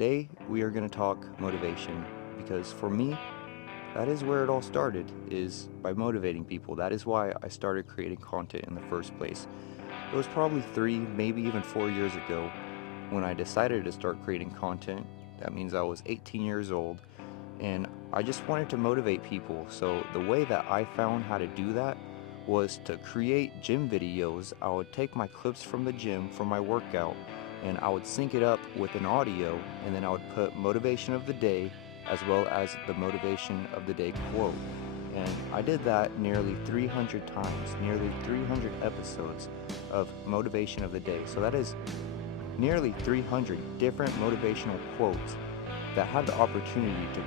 Today we are going to talk motivation because for me, that is where it all started, is by motivating people. That is why I started creating content in the first place. It was probably 3, maybe even 4 years ago when I decided to start creating content. That means I was 18 years old and I just wanted to motivate people. So the way that I found how to do that was to create gym videos. I would take my clips from the gym for my workout and I would sync it up with an audio, and then I would put motivation of the day as well as the motivation of the day quote. And I did that nearly 300 times, nearly 300 episodes of motivation of the day. So that is nearly 300 different motivational quotes that had the opportunity to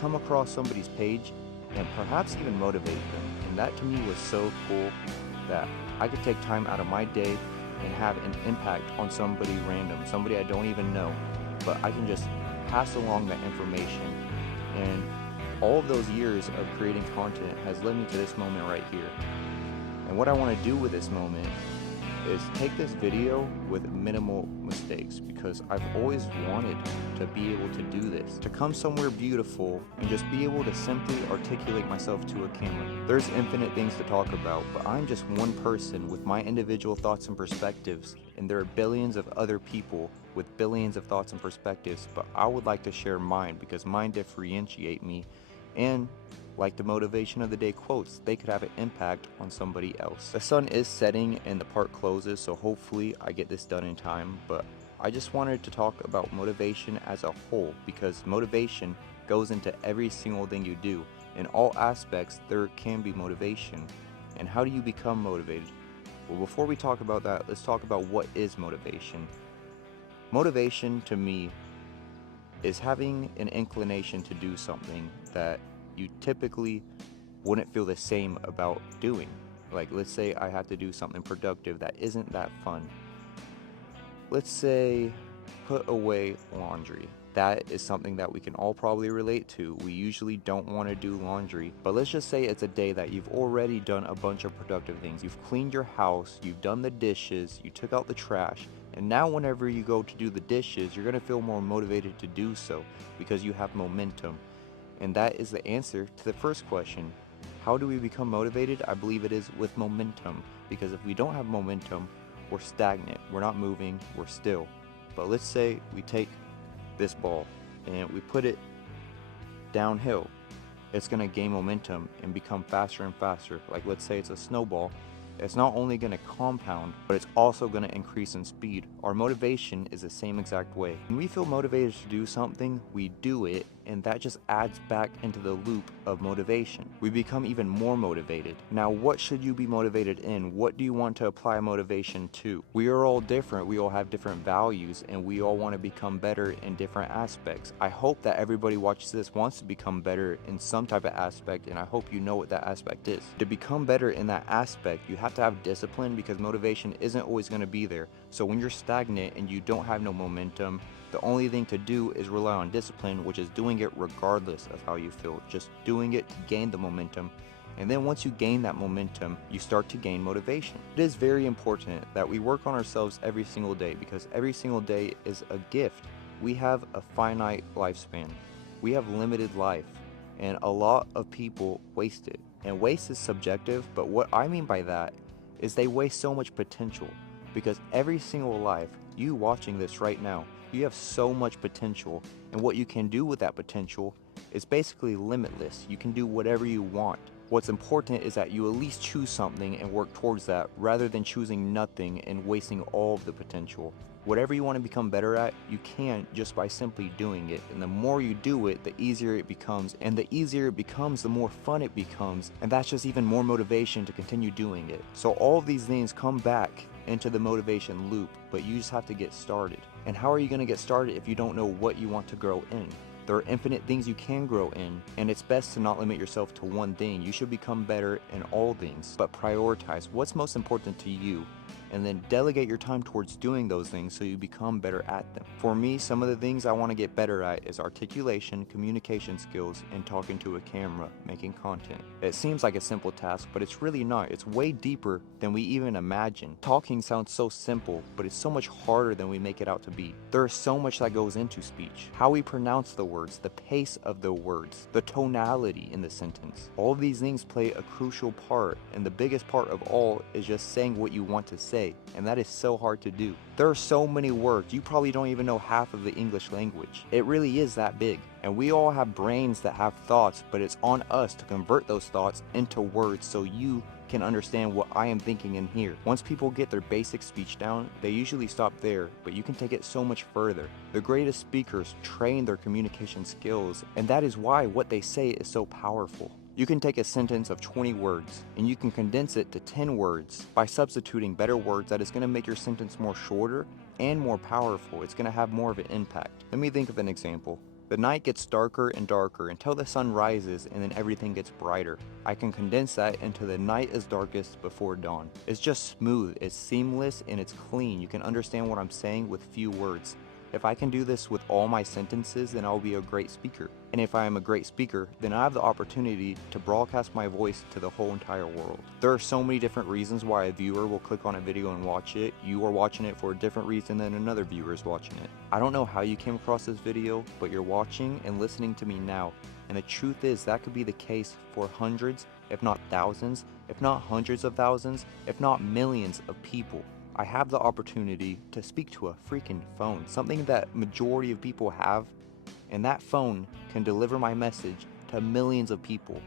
come across somebody's page and perhaps even motivate them. And that to me was so cool that I could take time out of my day and have an impact on somebody random, somebody I don't even know, but I can just pass along that information. And all of those years of creating content has led me to this moment right here. And what I want to do with this moment is take this video with minimal mistakes, because I've always wanted to be able to do this, to come somewhere beautiful and just be able to simply articulate myself to a camera. There's infinite things to talk about, but I'm just one person with my individual thoughts and perspectives, and there are billions of other people with billions of thoughts and perspectives, but I would like to share mine because mine differentiate me, and like the motivation of the day quotes, they could have an impact on somebody else. The sun is setting and the park closes, so hopefully I get this done in time, but I just wanted to talk about motivation as a whole, because motivation goes into every single thing you do. In all aspects, there can be motivation. And how do you become motivated? Well, before we talk about that, let's talk about what is motivation. Motivation to me is having an inclination to do something that you typically wouldn't feel the same about doing. Like, let's say I have to do something productive that isn't that fun. Let's say put away laundry. That is something that we can all probably relate to. We usually don't want to do laundry, but let's just say it's a day that you've already done a bunch of productive things. You've cleaned your house, you've done the dishes, you took out the trash, and now whenever you go to do the dishes, you're going to feel more motivated to do so because you have momentum. And that is the answer to the first question. How do we become motivated? I believe it is with momentum, because if we don't have momentum, we're stagnant, we're not moving, we're still. But let's say we take this ball and we put it downhill. It's going to gain momentum and become faster and faster. Like, let's say it's a snowball. It's not only going to compound, but it's also going to increase in speed. Our motivation is the same exact way. When we feel motivated to do something, we do it, and that just adds back into the loop of motivation. We become even more motivated. Now, what should you be motivated in? What do you want to apply motivation to? We are all different. We all have different values, and we all want to become better in different aspects. I hope that everybody watches this wants to become better in some type of aspect, and I hope you know what that aspect is. To become better in that aspect, you have to have discipline, because motivation isn't always going to be there. So when you're stagnant and you don't have no momentum, the only thing to do is rely on discipline, which is doing it regardless of how you feel, just doing it to gain the momentum. And then once you gain that momentum, you start to gain motivation. It is very important that we work on ourselves every single day, because every single day is a gift. We have a finite lifespan. We have limited life, and a lot of people waste it. And waste is subjective, but what I mean by that is they waste so much potential, because every single life, you watching this right now, you have so much potential, and what you can do with that potential is basically limitless. You can do whatever you want. What's important is that you at least choose something and work towards that, rather than choosing nothing and wasting all of the potential. Whatever you want to become better at, you can just by simply doing it. And the more you do it, the easier it becomes. And the easier it becomes, the more fun it becomes. And that's just even more motivation to continue doing it. So all of these things come back into the motivation loop, but you just have to get started. And how are you going to get started if you don't know what you want to grow in? There are infinite things you can grow in, and it's best to not limit yourself to one thing. You should become better in all things, but prioritize what's most important to you. and then delegate your time towards doing those things so you become better at them. For me, some of the things I want to get better at is articulation, communication skills, and talking to a camera, making content. It seems like a simple task, but it's really not. It's way deeper than we even imagine. Talking sounds so simple, but it's so much harder than we make it out to be. There is so much that goes into speech. How we pronounce the words, the pace of the words, the tonality in the sentence. All of these things play a crucial part, and the biggest part of all is just saying what you want to say, and that is so hard to do. There are so many words, you probably don't even know half of the English language. It really is that big, and we all have brains that have thoughts, but it's on us to convert those thoughts into words so you can understand what I am thinking in here. Once people get their basic speech down, they usually stop there, but you can take it so much further. The greatest speakers train their communication skills, and that is why what they say is so powerful. You can take a sentence of 20 words and you can condense it to 10 words by substituting better words that is going to make your sentence more shorter and more powerful. It's going to have more of an impact. Let me think of an example. The night gets darker and darker until the sun rises and then everything gets brighter. I can condense that into the night is darkest before dawn. It's just smooth, it's seamless, and it's clean. You can understand what I'm saying with few words. If I can do this with all my sentences, then I'll be a great speaker. And if I am a great speaker, then I have the opportunity to broadcast my voice to the whole entire world. There are so many different reasons why a viewer will click on a video and watch it. You are watching it for a different reason than another viewer is watching it. I don't know how you came across this video, but you're watching and listening to me now. And the truth is that could be the case for hundreds, if not thousands, if not hundreds of thousands, if not millions of people. I have the opportunity to speak to a freaking phone, something that majority of people have, and that phone can deliver my message to millions of people.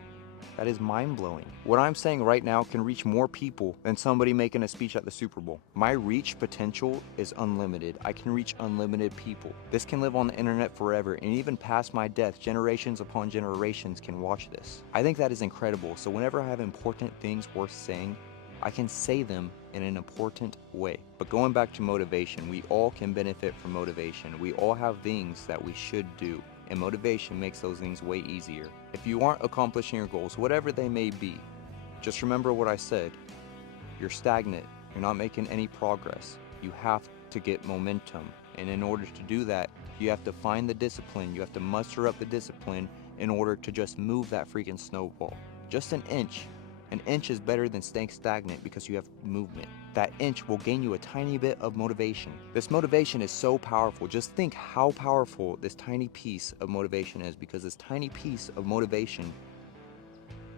That is mind-blowing. What I'm saying right now can reach more people than somebody making a speech at the Super Bowl. My reach potential is unlimited. I can reach unlimited people. This can live on the internet forever, and even past my death, generations upon generations can watch this. I think that is incredible, so whenever I have important things worth saying, I can say them in an important way. But going back to motivation, we all can benefit from motivation. We all have things that we should do, and motivation makes those things way easier. If you aren't accomplishing your goals, whatever they may be, just remember what I said. You're stagnant. You're not making any progress. You have to get momentum. And in order to do that, you have to find the discipline. You have to muster up the discipline in order to just move that freaking snowball. Just an inch. An inch is better than staying stagnant because you have movement. That inch will gain you a tiny bit of motivation. This motivation is so powerful. Just think how powerful this tiny piece of motivation is, because this tiny piece of motivation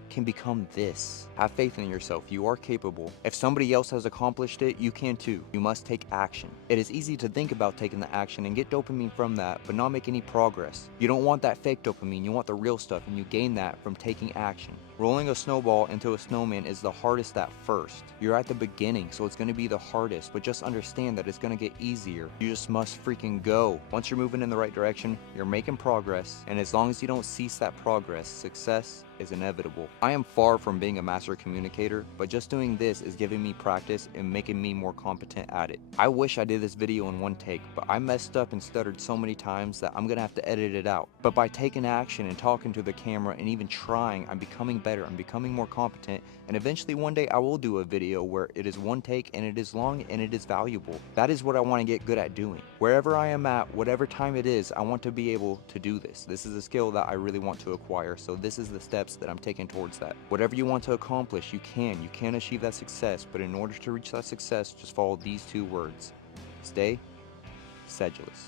can become this. Have faith in yourself. You are capable. If somebody else has accomplished it, you can too. You must take action. It is easy to think about taking the action and get dopamine from that, but not make any progress. You don't want that fake dopamine. You want the real stuff, and you gain that from taking action. Rolling a snowball into a snowman is the hardest at first. You're at the beginning, so it's going to be the hardest, but just understand that it's going to get easier. You just must freaking go. Once you're moving in the right direction, you're making progress, and as long as you don't cease that progress, success is inevitable. I am far from being a master communicator, but just doing this is giving me practice and making me more competent at it. I wish I did this video in one take, but I messed up and stuttered so many times that I'm gonna have to edit it out. But by taking action and talking to the camera and even trying, I'm becoming better, I'm becoming more competent, and eventually one day I will do a video where it is one take and it is long and it is valuable. That is what I want to get good at doing. Wherever I am at, whatever time it is, I want to be able to do this. This is a skill that I really want to acquire, so this is the steps that I'm taking towards that. Whatever you want to accomplish, you can achieve that success, but in order to reach that success, just follow these two words. Stay sedulous.